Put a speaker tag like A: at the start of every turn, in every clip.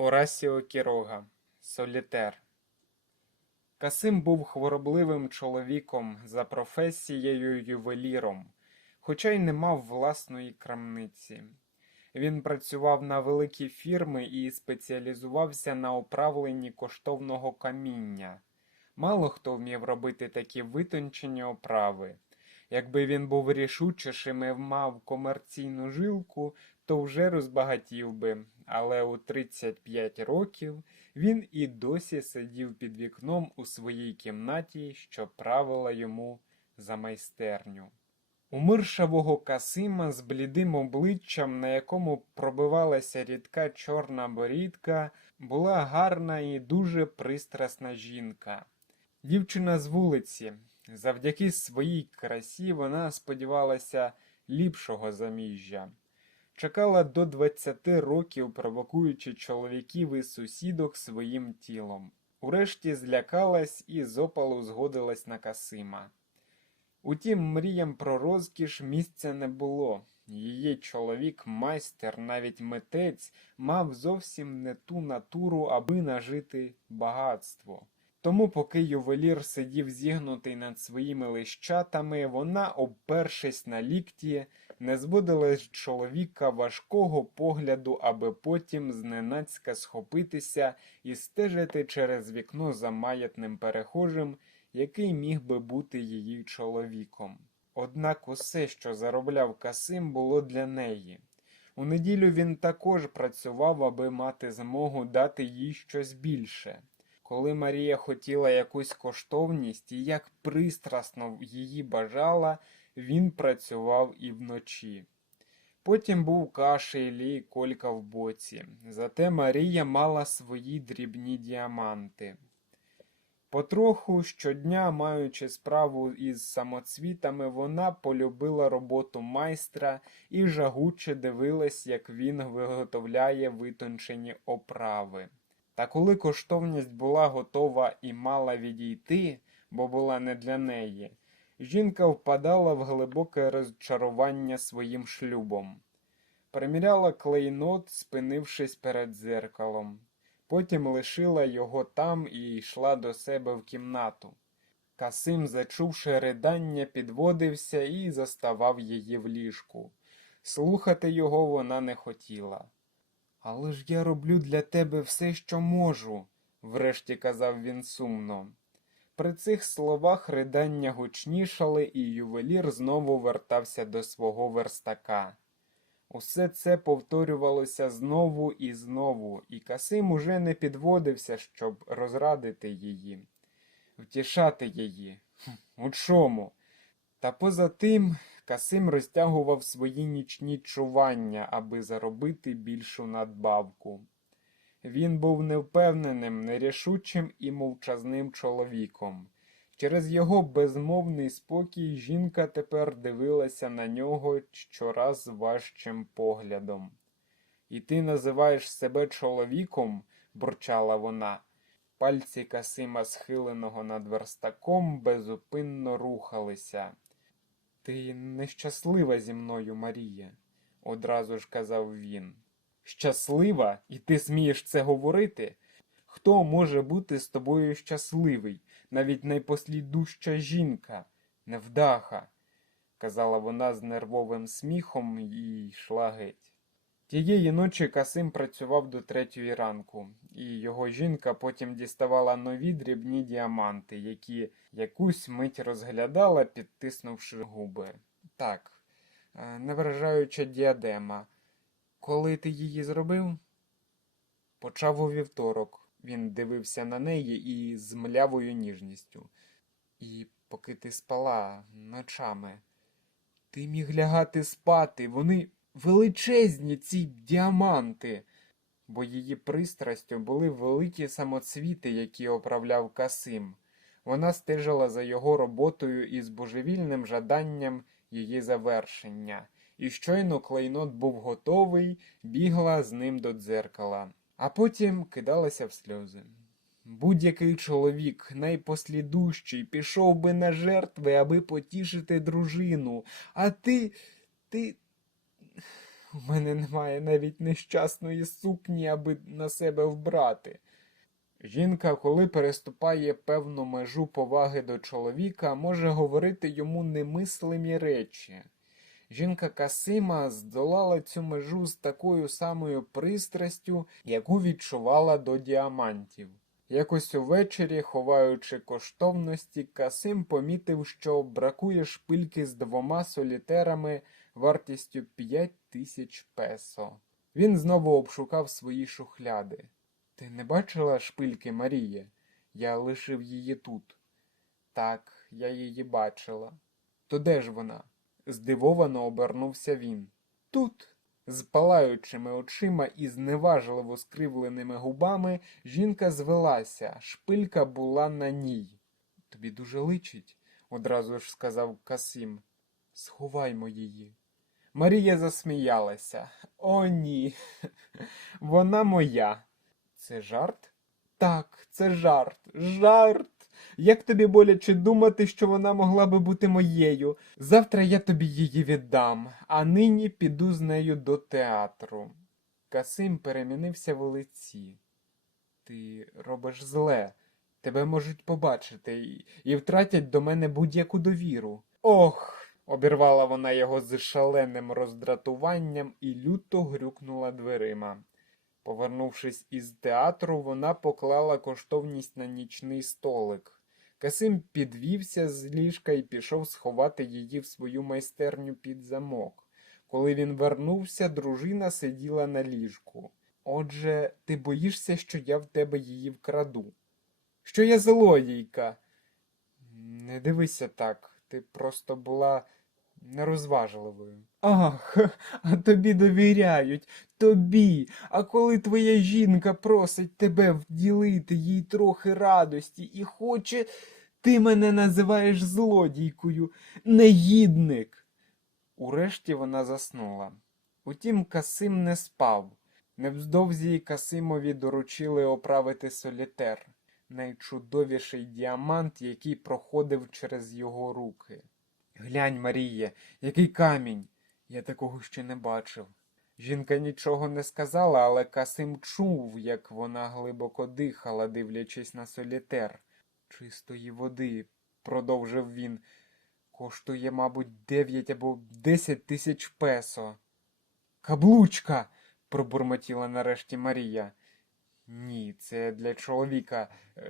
A: Орасіо Кірога Солітер Касим був хворобливим чоловіком за професією ювеліром, хоча й не мав власної крамниці. Він працював на великі фірми і спеціалізувався на оправленні коштовного каміння. Мало хто вмів робити такі витончені оправи. Якби він був рішучішим і мав комерційну жилку, то вже розбагатів би, але у 35 років він і досі сидів під вікном у своїй кімнаті, що правила йому за майстерню. У миршавого Касима з блідим обличчям, на якому пробивалася рідка чорна борідка, була гарна і дуже пристрасна жінка. Дівчина з вулиці. Завдяки своїй красі вона сподівалася ліпшого заміжжя. Чекала до 20 років, провокуючи чоловіків і сусідок своїм тілом. Урешті злякалась і з опалу згодилась на Касима. Утім, мріям про розкіш місця не було. Її чоловік, майстер, навіть митець, мав зовсім не ту натуру, аби нажити багатство. Тому, поки ювелір сидів зігнутий над своїми лищатами, вона, обпершись на лікті, не зводила з чоловіка важкого погляду, аби потім зненацька схопитися і стежити через вікно за маятним перехожим, який міг би бути її чоловіком. Однак усе, що заробляв Касим, було для неї. У неділю він також працював, аби мати змогу дати їй щось більше. Коли Марія хотіла якусь коштовність і як пристрасно її бажала, він працював і вночі. Потім був кашель і колька в боці, зате Марія мала свої дрібні діаманти. Потроху щодня, маючи справу із самоцвітами, вона полюбила роботу майстра і жагуче дивилась, як він виготовляє витончені оправи. Та коли коштовність була готова і мала відійти, бо була не для неї, жінка впадала в глибоке розчарування своїм шлюбом. Приміряла клейнот, спинившись перед дзеркалом. Потім лишила його там і йшла до себе в кімнату. Касим, зачувши ридання, підводився і заставав її в ліжку. Слухати його вона не хотіла. Але ж я роблю для тебе все, що можу, врешті казав він сумно. При цих словах ридання гучнішали, і ювелір знову вертався до свого верстака. Усе це повторювалося знову і знову, і Касим уже не підводився, щоб розрадити її, втішати її. У чому? Та поза тим Касим розтягував свої нічні чування, аби заробити більшу надбавку. Він був невпевненим, нерішучим і мовчазним чоловіком. Через його безмовний спокій жінка тепер дивилася на нього щораз важчим поглядом. І ти називаєш себе чоловіком? бурчала вона. Пальці Касима, схиленого над верстаком, безупинно рухалися. Ти нещаслива зі мною, Марія, одразу ж казав він. Щаслива? І ти смієш це говорити? Хто може бути з тобою щасливий, навіть найпослідуща жінка, невдаха, казала вона з нервовим сміхом і йшла геть. Тієї ночі Касим працював до третьої ранку, і його жінка потім діставала нові дрібні діаманти, які якусь мить розглядала, підтиснувши губи. Так, е, невражаюча діадема. Коли ти її зробив? Почав у вівторок. Він дивився на неї і з млявою ніжністю. І поки ти спала ночами, ти міг лягати спати, вони величезні ці діаманти, бо її пристрастю були великі самоцвіти, які оправляв Касим. Вона стежила за його роботою із божевільним жаданням її завершення, і щойно клейнот був готовий, бігла з ним до дзеркала, а потім кидалася в сльози. Будь-який чоловік, найпослідущий, пішов би на жертви, аби потішити дружину, а ти. ти. У мене немає навіть нещасної сукні, аби на себе вбрати. Жінка, коли переступає певну межу поваги до чоловіка, може говорити йому немислимі речі. Жінка Касима здолала цю межу з такою самою пристрастю, яку відчувала до діамантів. Якось увечері, ховаючи коштовності, Касим помітив, що бракує шпильки з двома солітерами вартістю 5 тисяч песо. Він знову обшукав свої шухляди. Ти не бачила шпильки Маріє? Я лишив її тут. Так, я її бачила. То де ж вона? Здивовано обернувся він. Тут. З палаючими очима і зневажливо скривленими губами жінка звелася, шпилька була на ній. Тобі дуже личить, одразу ж сказав Касим. Сховаймо її. Марія засміялася. О, ні. Вона моя. Це жарт? Так, це жарт. Жарт. Як тобі боляче думати, що вона могла би бути моєю? Завтра я тобі її віддам, а нині піду з нею до театру. Касим перемінився в лиці. Ти робиш зле. Тебе можуть побачити і, втратять до мене будь-яку довіру. Ох. обірвала вона його з шаленим роздратуванням і люто грюкнула дверима. Повернувшись із театру, вона поклала коштовність на нічний столик. Касим підвівся з ліжка і пішов сховати її в свою майстерню під замок. Коли він вернувся, дружина сиділа на ліжку. Отже, ти боїшся, що я в тебе її вкраду. Що я злодійка? Не дивися так, ти просто була нерозважливою. Ах, а тобі довіряють, тобі. А коли твоя жінка просить тебе вділити їй трохи радості і хоче, ти мене називаєш злодійкою, негідник. Урешті вона заснула. Утім, Касим не спав. Невздовзі Касимові доручили оправити солітер, найчудовіший діамант, який проходив через його руки. Глянь, Маріє, який камінь. Я такого ще не бачив. Жінка нічого не сказала, але Касим чув, як вона глибоко дихала, дивлячись на солітер. Чистої води, продовжив він, коштує, мабуть, дев'ять або десять тисяч песо. Каблучка. пробурмотіла нарешті Марія. Ні, це для чоловіка,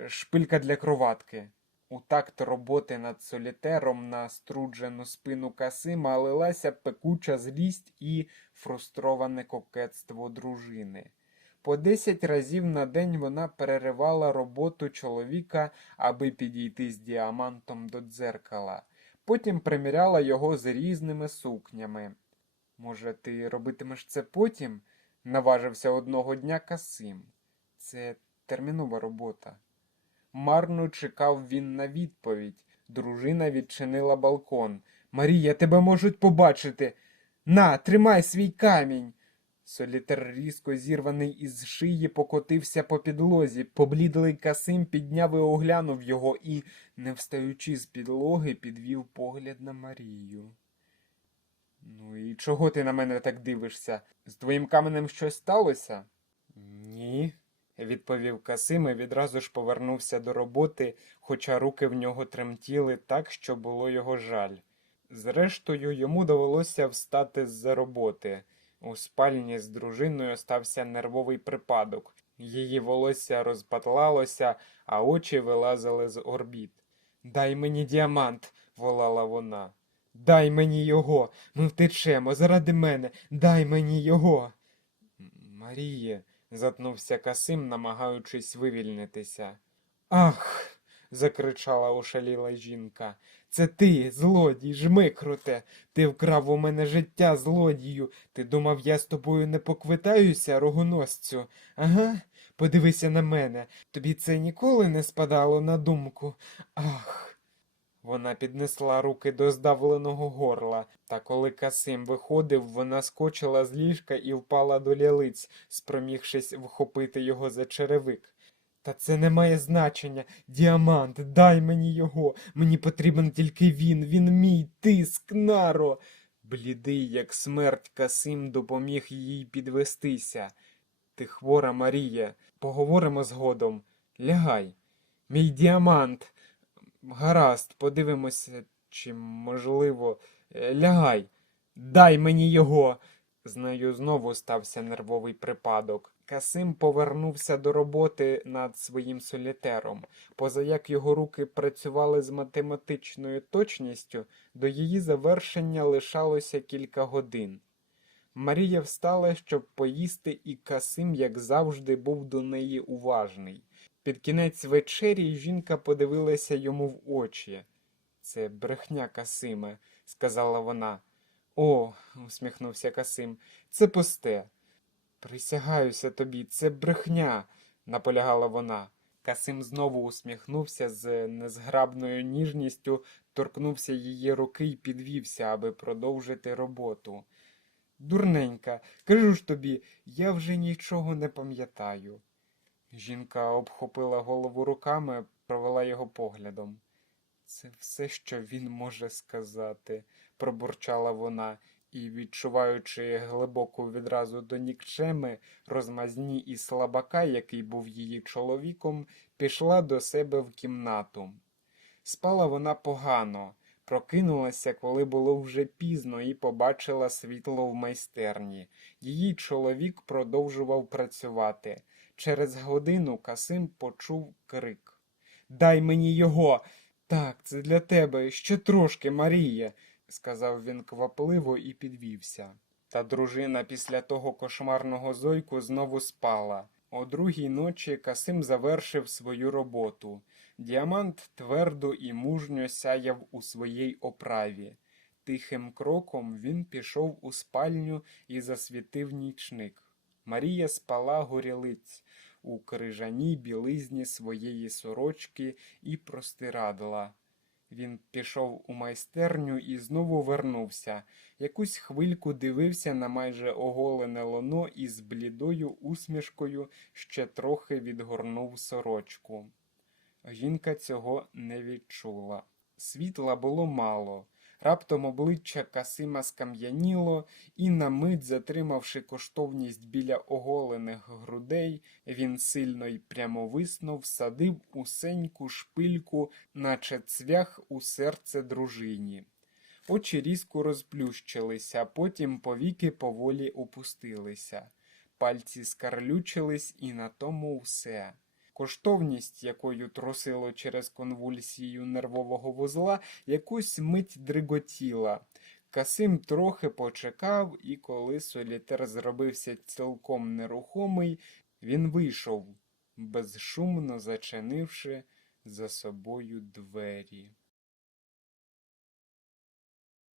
A: шпилька для кроватки. У такт роботи над солітером на струджену спину Касима лилася пекуча злість і фрустроване кокетство дружини. По десять разів на день вона переривала роботу чоловіка, аби підійти з діамантом до дзеркала. Потім приміряла його з різними сукнями. Може, ти робитимеш це потім? наважився одного дня Касим. Це термінова робота. Марно чекав він на відповідь. Дружина відчинила балкон. Марія, тебе можуть побачити. На, тримай свій камінь. Солітер різко зірваний із шиї покотився по підлозі. Поблідлий Касим підняв і оглянув його і, не встаючи з підлоги, підвів погляд на Марію. Ну і чого ти на мене так дивишся? З твоїм каменем щось сталося? Ні, відповів Касим і відразу ж повернувся до роботи, хоча руки в нього тремтіли так, що було його жаль. Зрештою, йому довелося встати з-за роботи. У спальні з дружиною стався нервовий припадок. Її волосся розпатлалося, а очі вилазили з орбіт. Дай мені діамант, волала вона. Дай мені його. Ми втечемо заради мене. Дай мені його. Маріє, затнувся Касим, намагаючись вивільнитися. Ах. закричала ошаліла жінка. Це ти, злодій, жмикруте. Ти вкрав у мене життя, злодію. Ти думав, я з тобою не поквитаюся, рогоносцю? Ага, подивися на мене. Тобі це ніколи не спадало на думку. Ах. Вона піднесла руки до здавленого горла, та коли Касим виходив, вона скочила з ліжка і впала до лялиць, спромігшись вхопити його за черевик. Та це не має значення. Діамант, дай мені його. Мені потрібен тільки він. Він мій, ти, скнаро. Блідий, як смерть, Касим допоміг їй підвестися. Ти хвора, Марія, поговоримо згодом. Лягай. Мій діамант. Гаразд, подивимося, чи можливо. Е, Лягай. Дай мені його. З нею знову стався нервовий припадок. Касим повернувся до роботи над своїм солітером. Поза як його руки працювали з математичною точністю, до її завершення лишалося кілька годин. Марія встала, щоб поїсти, і Касим, як завжди, був до неї уважний. Під кінець вечері жінка подивилася йому в очі. Це брехня, Касиме, сказала вона. О, усміхнувся Касим, це пусте. Присягаюся тобі, це брехня, наполягала вона. Касим знову усміхнувся з незграбною ніжністю, торкнувся її руки і підвівся, аби продовжити роботу. Дурненька, кажу ж тобі, я вже нічого не пам'ятаю. Жінка обхопила голову руками, провела його поглядом. Це все, що він може сказати, пробурчала вона, і, відчуваючи глибоку відразу до нікчеми, розмазні і слабака, який був її чоловіком, пішла до себе в кімнату. Спала вона погано, прокинулася, коли було вже пізно, і побачила світло в майстерні. Її чоловік продовжував працювати. Через годину Касим почув крик. Дай мені його. Так, це для тебе. Ще трошки, Марія, сказав він квапливо і підвівся. Та дружина після того кошмарного зойку знову спала. О другій ночі Касим завершив свою роботу. Діамант твердо і мужньо сяяв у своїй оправі. Тихим кроком він пішов у спальню і засвітив нічник. Марія спала горілиць у крижаній білизні своєї сорочки і простирадла. Він пішов у майстерню і знову вернувся. Якусь хвильку дивився на майже оголене лоно і з блідою усмішкою ще трохи відгорнув сорочку. Жінка цього не відчула. Світла було мало. Раптом обличчя Касима скам'яніло, і на мить, затримавши коштовність біля оголених грудей, він сильно й прямовисно всадив усеньку шпильку, наче цвях у серце дружині. Очі різко розплющилися, потім повіки поволі опустилися. Пальці скарлючились, і на тому все. Коштовність, якою трусило через конвульсію нервового вузла, якусь мить дриготіла. Касим трохи почекав, і коли солітер зробився цілком нерухомий, він вийшов, безшумно зачинивши за собою двері.